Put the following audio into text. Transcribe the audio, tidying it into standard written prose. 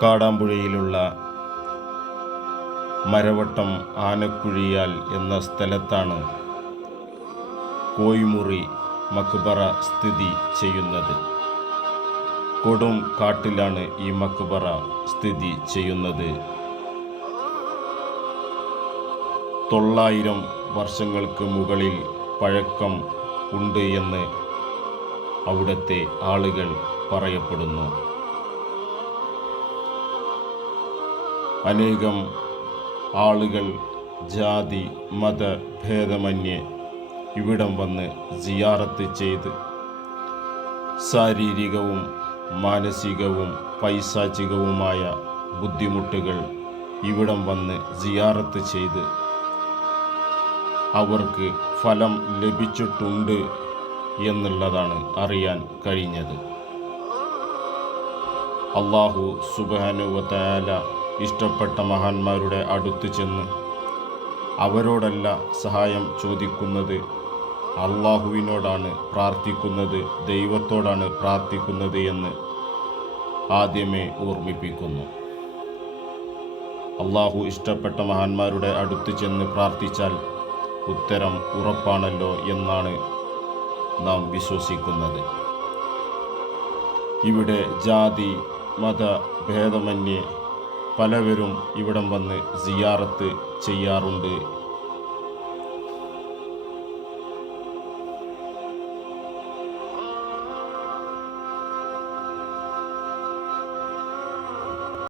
കാടാമ്പുഴയിലുള്ള മരവട്ടം ആനക്കുഴിയാൽ എന്ന സ്ഥലത്താണ് കോയിമുറി മക്ബറ സ്ഥിതി ചെയ്യുന്നത്. കൊടും കാട്ടിലാണ് ഈ മക്ബറ സ്ഥിതി ചെയ്യുന്നത്. 900 വർഷങ്ങൾക്ക് മുകളിൽ പഴക്കം ഉണ്ട് എന്ന് അവിടുത്തെ ആളുകൾ പറയപ്പെടുന്നു. അനേകം ആളുകൾ ജാതി മത ഭേദമന്യേ ഇവിടം വന്ന് സിയാറത്ത് ചെയ്ത് ശാരീരികവും മാനസികവും പൈശാചികവുമായ ബുദ്ധിമുട്ടുകൾ ഇവിടം വന്ന് സിയാറത്ത് ചെയ്ത് അവർക്ക് ഫലം ലഭിച്ചിട്ടുണ്ട് എന്നുള്ളതാണ് അറിയാൻ കഴിഞ്ഞത്. അല്ലാഹു സുബ്ഹാനഹു വ തആല ഇഷ്ടപ്പെട്ട മഹാന്മാരുടെ അടുത്ത് ചെന്ന് അവരോടല്ല സഹായം ചോദിക്കുന്നത്, അള്ളാഹുവിനോടാണ് പ്രാർത്ഥിക്കുന്നത്, ദൈവത്തോടാണ് പ്രാർത്ഥിക്കുന്നത് എന്ന് ആദ്യമേ ഓർമ്മിപ്പിക്കുന്നു. അള്ളാഹു ഇഷ്ടപ്പെട്ട മഹാന്മാരുടെ അടുത്ത് ചെന്ന് പ്രാർത്ഥിച്ചാൽ ഉത്തരം ഉറപ്പാണല്ലോ എന്നാണ് നാം വിശ്വസിക്കുന്നത്. ഇവിടെ ജാതി മത ഭേദമന്യേ പലവരും ഇവിടം വന്ന് സിയാറത്ത് ചെയ്യാറുണ്ട്